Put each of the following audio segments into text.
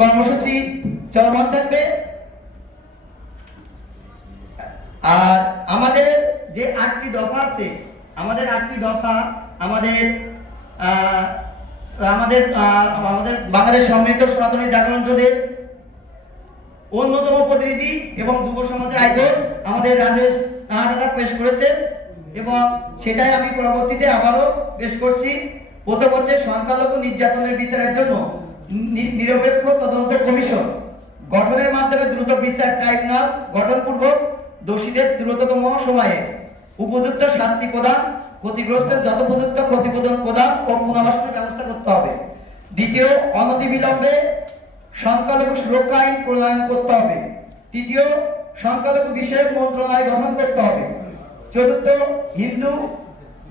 কর্মসূচি চলমান থাকবে। আর আমাদের যে 8টি দফা আছে, আমাদের 8টি দফা আমাদের বাংলাদেশ সম্মিলিত সনাতনী জাগরণ জোটের অন্যতম প্রতিনিধি এবং যুব সমাজের আইকন আমাদের রাজেশ দাদা পেশ করেছেন এবং সেটাই আমি পরবর্তীতে আবারও পেশ করছি। প্রথম হচ্ছে সংখ্যালঘু নির্যাতনের বিচারের জন্য নিরপেক্ষ তদন্ত কমিশন গঠনের মাধ্যমে দ্রুত বিচার ট্রাইব্যুনাল গঠনপূর্বক দোষীদের দ্রুততম সময়ে উপযুক্ত শাস্তি প্রদান, ক্ষতিগ্রস্তের যথোপযুক্ত ক্ষতিপূরণ প্রদান ও পুনর্বাসনের ব্যবস্থা করতে হবে। দ্বিতীয়, অনতিবিলম্বে সংখ্যালঘু সুরক্ষা আইন প্রণয়ন করতে হবে। তৃতীয়, সংখ্যালঘু বিষয়ক মন্ত্রণালয় গঠন করতে হবে। চতুর্থ, হিন্দু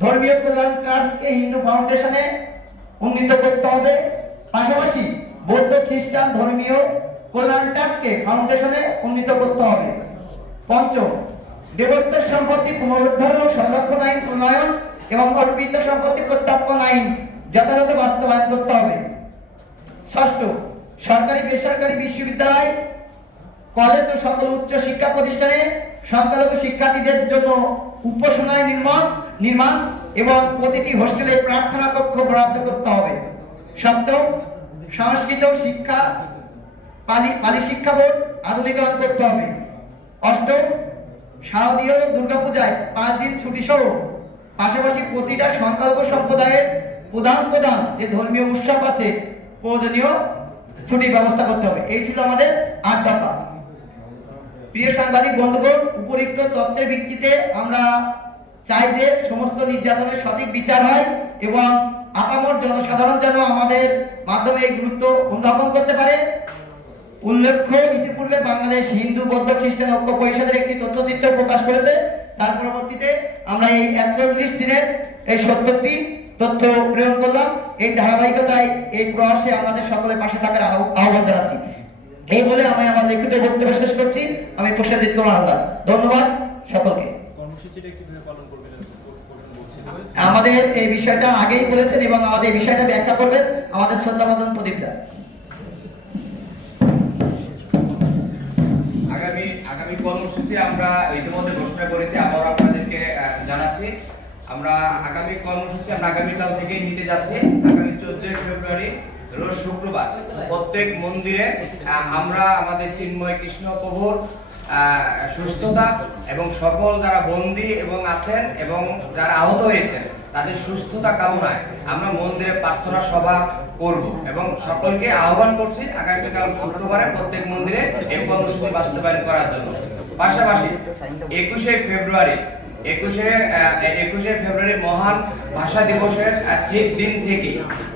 ধর্মীয় কল্যাণ ট্রাস্টকে হিন্দু ফাউন্ডেশনে উন্নীত করতে হবে। পাশাপাশি বৌদ্ধ খ্রিস্টান ধর্মীয় কল্যাণ ট্রাস্টকে ফাউন্ডেশনে উন্নীত করতে হবে। পঞ্চম, দেবোত্তর সম্পত্তি পুনরুদ্ধার ও সংরক্ষণ আইন প্রণয়ন এবং অর্পিত সম্পত্তি প্রত্যার্পণ আইন যথাযথ বাস্তবায়ন করতে হবে। ষষ্ঠ, সরকারি বেসরকারি বিশ্ববিদ্যালয় কলেজ ও সকল উচ্চ শিক্ষা প্রতিষ্ঠানে সংখ্যালঘু শিক্ষার্থীদের জন্য উপাসনালয় নির্মাণ এবং প্রতিটি হোস্টেলে প্রার্থনা কক্ষ বরাদ্দ করতে হবে। সপ্তম, সংস্কৃত শিক্ষা পালি শিক্ষা বোর্ড আধুনিকায়ন করতে হবে। অষ্টম, শারদীয় দুর্গাপূজায় 5 দিন ছুটি সহ পাশাপাশি প্রতিটা সংখ্যালঘু সম্প্রদায়ের প্রধান যে ধর্মীয় উৎসব আছে প্রয়োজনীয় ছুটির ব্যবস্থা করতে হবে। এই ছিল আমাদের 8 দফা। প্রিয় সাংবাদিক বন্ধুগণ, উপরিক্ত তথ্যের ভিত্তিতে আমরা চাই যে সমস্ত নির্যাতনের সঠিক বিচার হয় এবং আপামর জনসাধারণ যেন আমাদের মাধ্যমে এই গুরুত্ব অনুধাবন করতে পারে। উল্লেখ্য, ইতিপূর্বে বাংলাদেশ হিন্দু বৌদ্ধ খ্রিস্টান ঐক্য পরিষদের একটি তথ্যচিত্র প্রকাশ করেছে। তার পরবর্তীতে আমরা এই 41 দিনের এই 70টি তথ্য প্রেরণ করলাম। এই ধারাবাহিকতায় এই প্রয়াসে আমাদের সকলের পাশে থাকার আহ্বান জানাচ্ছি। এই বলে আমি আমার লিখিত বক্তব্য শেষ করছি। আমি প্রসেনজিৎ কুমার হালদার। ধন্যবাদ সকলকে। কর্মসূচিটা কিভাবে পালন করবেন আমাদের এই বিষয়টা আগেই বলেছেন এবং আমাদের এই বিষয়টা ব্যাখ্যা করবেন আমাদের শ্রদ্ধাভাজন প্রদীপদা। আগামী কর্মসূচি আমরা ইতিমধ্যে ঘোষণা করেছি, আবার আপনাদেরকে জানাচ্ছি। আমরা আগামীকাল থেকে নিতে যাচ্ছি। আগামী 14 ফেব্রুয়ারি রোজ শুক্রবার প্রত্যেক মন্দিরে আমরা আমাদের চিন্ময় কৃষ্ণ প্রভুর সুস্থতা এবং সকল যারা বন্দী এবং আছেন এবং যারা আহত হয়েছেন তাদের সুস্থতা কামনায় আমরা মন্দিরে প্রার্থনা সভা করব এবং সকলকে আহ্বান করছি আগামীকাল শুক্রবারে প্রত্যেক মন্দিরে এই কর্মসূচি বাস্তবায়ন করার জন্য। পাশাপাশি 21শে ফেব্রুয়ারি মহান ভাষা দিবসের ঠিক দিন থেকে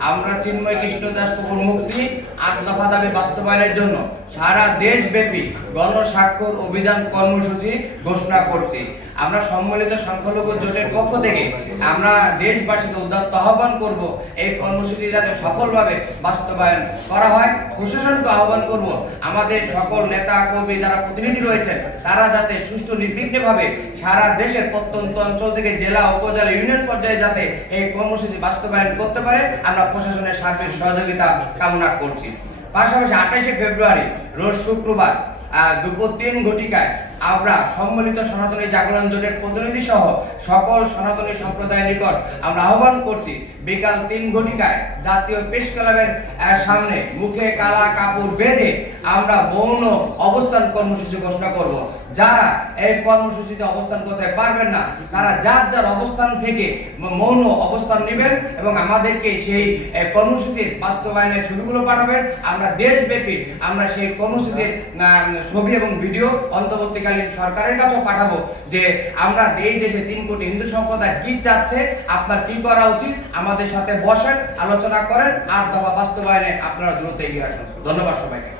আমরা চিন্ময় কৃষ্ণ দাস প্রভুর মুক্তি 8 দফা দাবি বাস্তবায়নের জন্য সারা দেশব্যাপী গণস্বাক্ষর অভিযান কর্মসূচি ঘোষণা করছি। আমরা সম্মিলিত সংখ্যালঘু জোটের পক্ষ থেকে আমরা দেশবাসীকে উদাত্ত আহ্বান করব এই কর্মসূচি যাতে সফলভাবে বাস্তবায়ন করা হয়। প্রশাসনকে আহ্বান করব আমাদের সকল নেতা কর্মী যারা প্রতিনিধি রয়েছেন তারা যাতে সুষ্ঠু নির্বিঘ্নভাবে সারা দেশের প্রত্যন্ত অঞ্চল থেকে জেলা উপজেলা ইউনিয়ন পর্যায়ে যাতে এই কর্মসূচি বাস্তবায়ন করতে পারে আমরা প্রশাসনের সার্বিক সহযোগিতা কামনা করছি। পাশাপাশি 28শে ফেব্রুয়ারি রোজ শুক্রবার দুপুর 3 ঘটিকায় আমরা সম্মিলিত সনাতনী জাগরণ জোটের প্রতিনিধি সহ সকল সনাতনী সম্প্রদায়ের নিকট আমরা আহ্বান করছি বিকাল 3 ঘটিকায় জাতীয় প্রেস ক্লাবের সামনে মুখে কালা কাপড় বেঁধে আমরা মৌন অবস্থান কর্মসূচি ঘোষণা করব। যারা এই কর্মসূচিতে অবস্থান করতে পারবেন না তারা যার অবস্থান থেকে মৌন অবস্থান নেবেন এবং আমাদেরকে সেই কর্মসূচির বাস্তবায়নের ছবিগুলো পাঠাবেন। আমরা দেশব্যাপী আমরা সেই কর্মসূচির ছবি এবং ভিডিও অন্তর্বর্তীকালীন সরকারের কাছেও পাঠাবো যে আমরা এই দেশে 3 কোটি হিন্দু সম্প্রদায় কি চাচ্ছে, আপনার কি করা উচিত, আমাদের সাথে বসেন, আলোচনা করেন, 8 দফা বাস্তবায়নে আপনারা দ্রুত এগিয়ে আসুন। ধন্যবাদ সবাইকে।